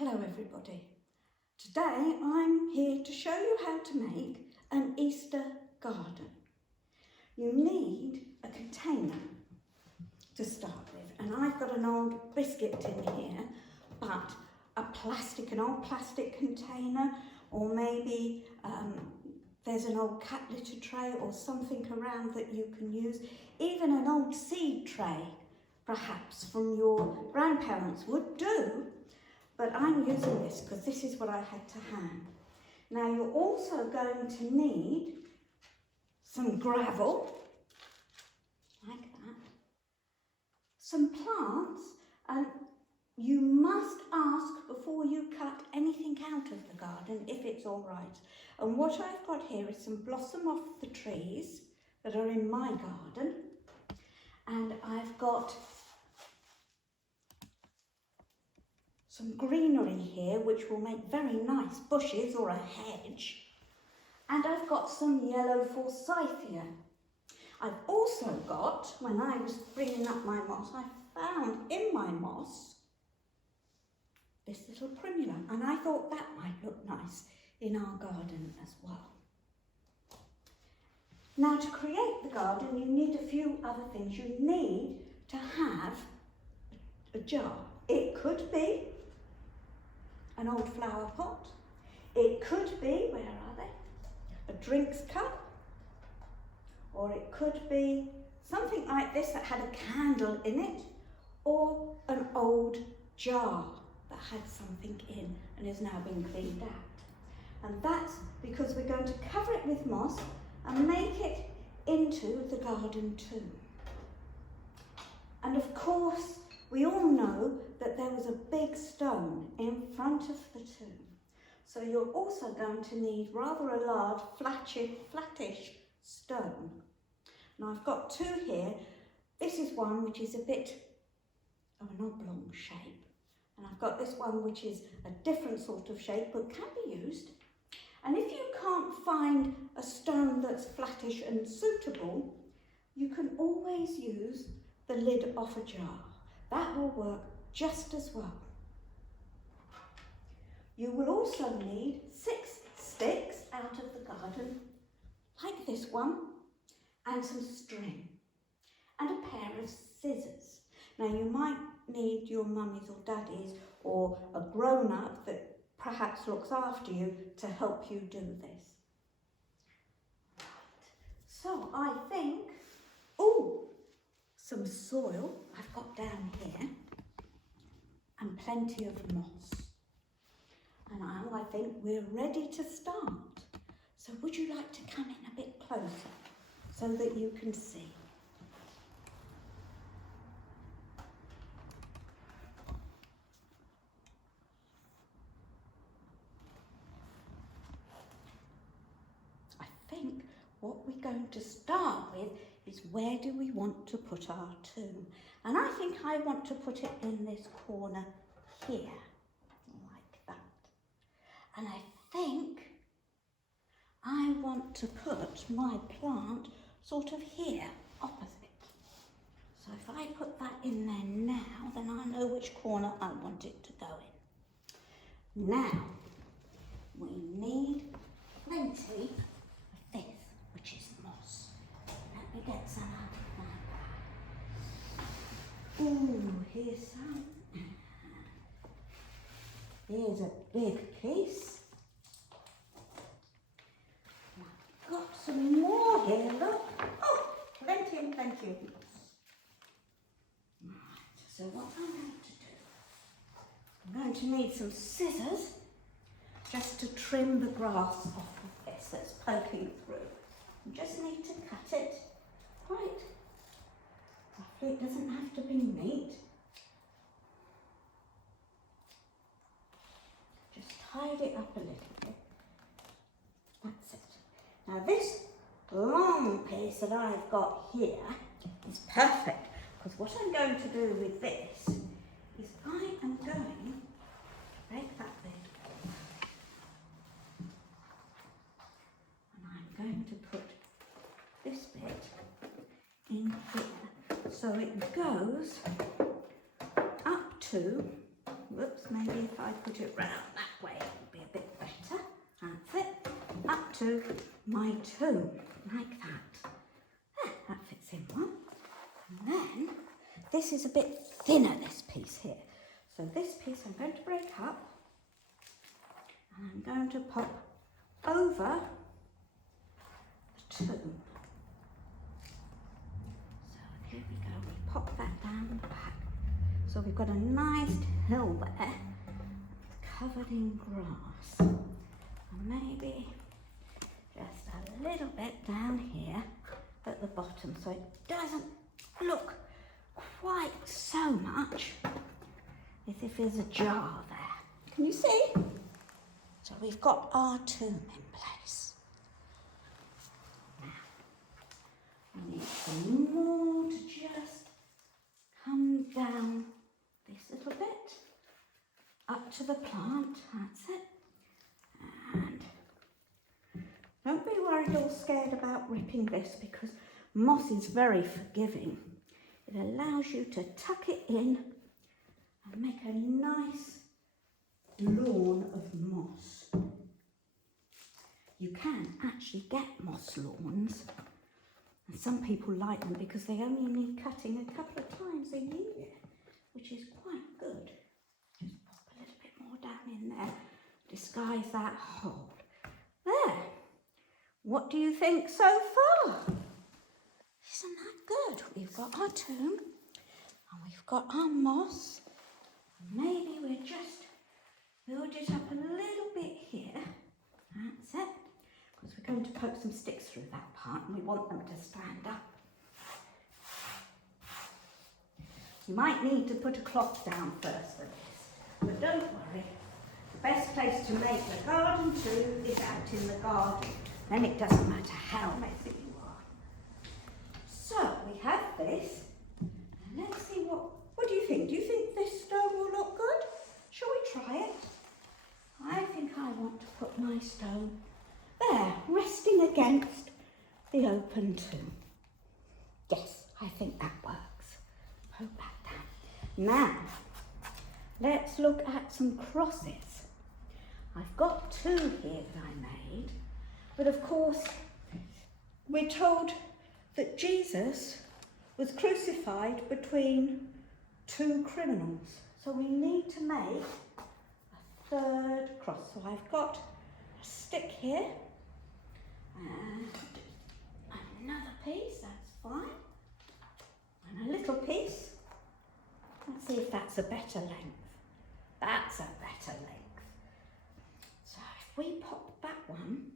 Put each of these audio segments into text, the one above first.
Hello everybody. Today I'm here to show you how to make an Easter garden. You need a container to start with, and I've got an old biscuit tin here, but an old plastic container, or maybe there's an old cat litter tray or something around that you can use, even an old seed tray perhaps from your grandparents would do. But I'm using this because this is what I had to hand. Now you're also going to need some gravel, like that, some plants, and you must ask before you cut anything out of the garden if it's all right. And what I've got here is some blossom off the trees that are in my garden, and I've got some greenery here which will make very nice bushes or a hedge, and I've got some yellow forsythia. I've also got, when I was bringing up my moss, I found in my moss this little primula, and I thought that might look nice in our garden as well. Now, to create the garden you need a few other things. You need to have a jar. It could be an old flower pot. It could be, where are they? A drinks cup. Or it could be something like this that had a candle in it, or an old jar that had something in and has now been cleaned out. And that's because we're going to cover it with moss and make it into the garden tomb. And of course, we all know that there was a big stone in front of the tomb. So you're also going to need rather a large, flattish stone. Now I've got two here. This is one which is a bit of an oblong shape. And I've got this one which is a different sort of shape but can be used. And if you can't find a stone that's flattish and suitable, you can always use the lid off a jar. That will work just as well. You will also need 6 sticks out of the garden, like this one, and some string, and a pair of scissors. Now you might need your mummies or daddies or a grown-up that perhaps looks after you to help you do this. Right. So I think, some soil I've got down here, and plenty of moss. And now I think we're ready to start. So would you like to come in a bit closer so that you can see? I think what we're going to start with is, where do we want to put our tomb? And I think I want to put it in this corner here, like that. And I think I want to put my plant sort of here, opposite. So if I put that in there now, then I know which corner I want it to go in. Now, we need plenty of this, which is moss. Let me get some out of my bag. Ooh, here's some. Here's a big piece. I've got some more here, look. Oh, plenty and plenty of moss. Right, so what I'm going to do, I'm going to need some scissors just to trim the grass off of this that's poking through. You just need to cut it quite roughly. It doesn't have to be neat. Just tidy it up a little bit. That's it. Now this long piece that I've got here is perfect, because what I'm going to do with this is I am going to break that bit. And I'm going to put this bit in here, so it goes up to whoops, maybe if I put it round that way, it'll be a bit better. That's it. Up to my tomb, like that. There, that fits in one. And then, this is a bit thinner, this piece here. So this piece I'm going to break up, and I'm going to pop over the tomb. So here we go, we pop that down the back. So we've got a nice hill there, covered in grass. And maybe just a little bit down here at the bottom, so it doesn't look quite so much as if there's a jar there. Can you see? So we've got our tomb in place. Now, we need some more to just come down this little bit, up to the plant, that's it. And don't be worried or scared about ripping this, because moss is very forgiving. It allows you to tuck it in and make a nice lawn of moss. You can actually get moss lawns, and some people like them because they only need cutting a couple of times a year, which is quite good. Just pop a little bit more down in there, disguise that hole. There. What do you think so far? Isn't that good? We've got our tomb and we've got our moss. Maybe we'll just build it up a little bit here. That's it. Because we're going to poke some sticks through that part and we want them to stand up. You might need to put a cloth down first for this, but don't worry. The best place to make the garden too is out in the garden. Then it doesn't matter how messy you are. So we have this, and let's see what do you think? Do you think this stone will look good? Shall we try it? I think I want to put my stone there, resting against the open tomb. Yes, I think that works. Poke that down. Now, let's look at some crosses. I've got two here that I made, but of course, we're told that Jesus was crucified between two criminals. So we need to make a third cross. So I've got a stick here and another piece, that's fine. And a little piece. Let's see if that's a better length. That's a better length. So if we pop that one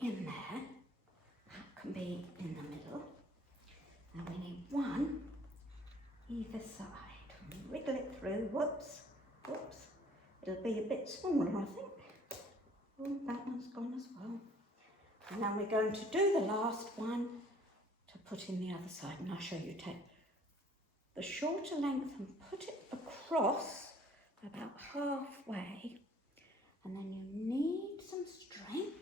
in there, that can be in the middle. And we need one either side. Wriggle it through, whoops, whoops. It'll be a bit smaller, I think. Oh, that one's gone as well. And now we're going to do the last one to put in the other side, and I'll show you. Take the shorter length and put it across about halfway, and then you need some string.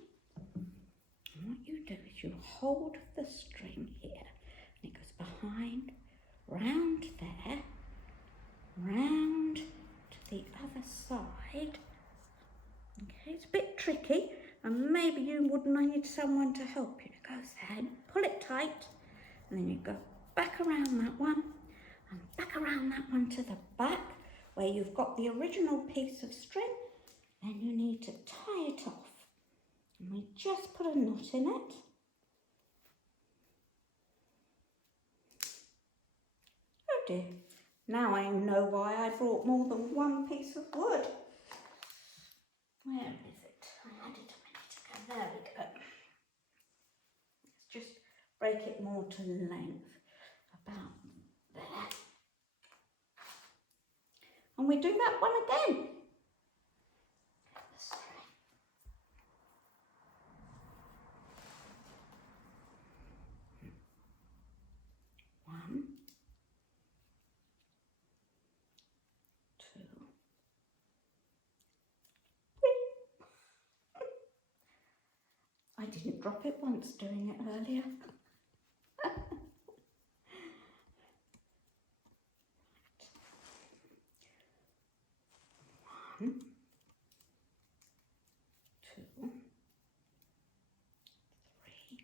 And what you do is you hold the string here, and it goes behind, round there, round to the other side. Okay, it's a bit tricky, and maybe you would need someone to help you. It goes there, pull it tight, and then you go back around that one, and back around that one to the back, where you've got the original piece of string. Then you need to tie it off. And we just put a knot in it. Oh dear. Now I know why I brought more than one piece of wood. Where is it? I had it a minute ago. There we go. Let's just break it more to length. About there. And we do that one again. One, two, three. I didn't drop it once doing it earlier. 2, 3,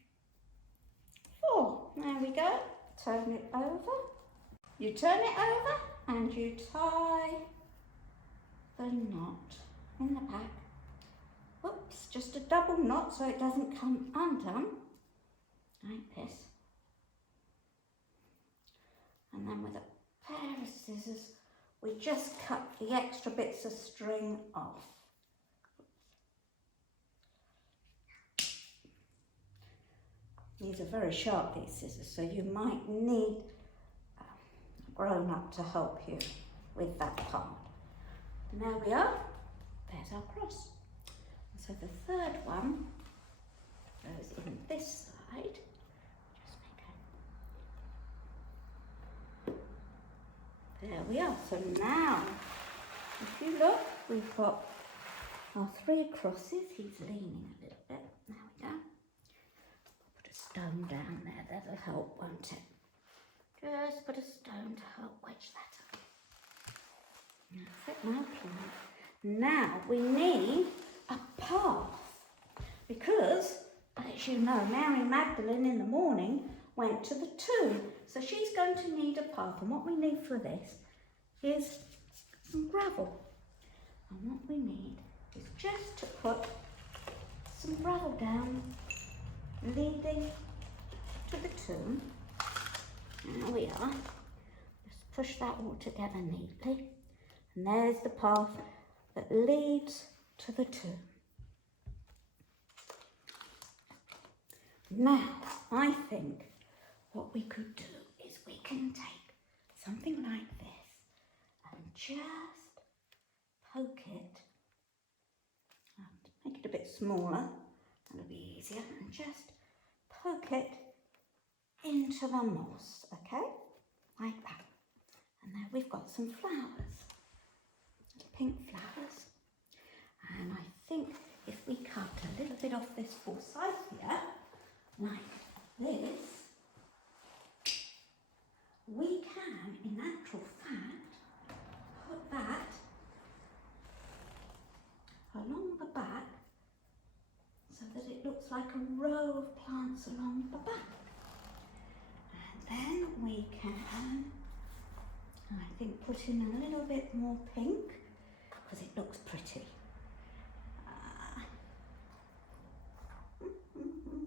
4. There we go. Turn it over. You turn it over and you tie the knot in the back. Whoops, just a double knot so it doesn't come undone, like this. And then with a pair of scissors, we just cut the extra bits of string off. These are very sharp, these scissors, so you might need a grown-up to help you with that part. And there we are, there's our cross. So the third one goes in this side. Just make a... There we are. So now, if you look, we've got our 3 crosses. He's leaning a little bit. There we go. Put a stone down there. That'll help, won't it? Just put a stone to help wedge that up. That's it now, please. Now we need a path, because, as you know, Mary Magdalene in the morning went to the tomb, so she's going to need a path, and what we need for this is some gravel. And what we need is just to put some gravel down, leading to the tomb. There we are. Just push that all together neatly, and there's the path that leads to the tomb. Now, I think what we could do is we can take something like this and just poke it, and make it a bit smaller, that'll be easier, and just poke it into the moss, okay? Like that. And there we've got some flowers, little pink flowers. And I think if we cut a little bit off this full side here, like this, we can, in actual fact, put that along the back so that it looks like a row of plants along the back. And then we can, I think, put in a little bit more pink because it looks pretty.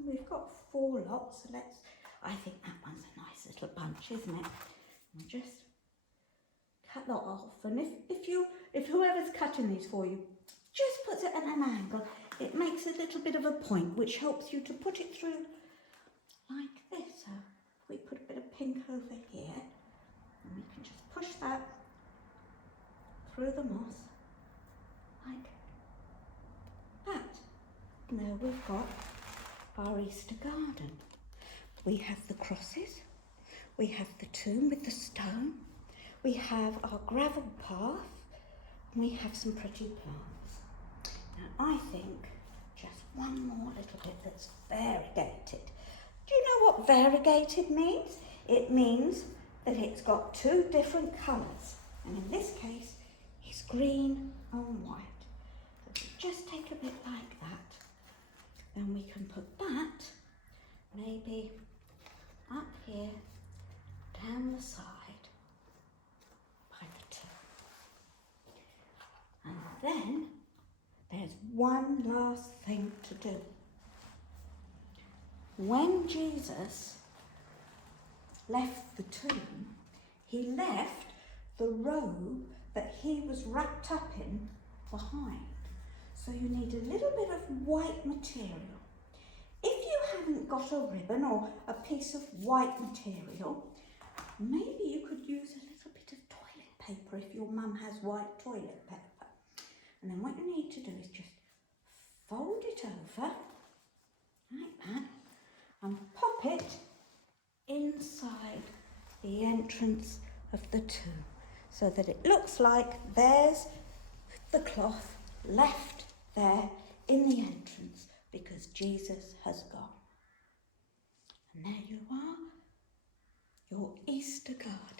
We've got 4 lots, so I think that one's a nice little bunch, isn't it? And just cut that off, and if whoever's cutting these for you just puts it at an angle, it makes a little bit of a point, which helps you to put it through like this. So we put a bit of pink over here, and we can just push that through the moss like that. And there we've got our Easter garden. We have the crosses, we have the tomb with the stone, we have our gravel path, and we have some pretty plants. Now I think just one more little bit that's variegated. Do you know what variegated means? It means that it's got 2 different colours, and in this case it's green and white. So if we just take a bit like that, then we can put that maybe up here, down the side by the tomb. And then there's one last thing to do. When Jesus left the tomb, he left the robe that he was wrapped up in behind. So you need a little bit of white material. If you haven't got a ribbon or a piece of white material, maybe you could use a little bit of toilet paper if your mum has white toilet paper. And then what you need to do is just fold it over like that and pop it inside the entrance of the tomb so that it looks like there's the cloth left there in the entrance because Jesus has gone. And there you are, your Easter garden.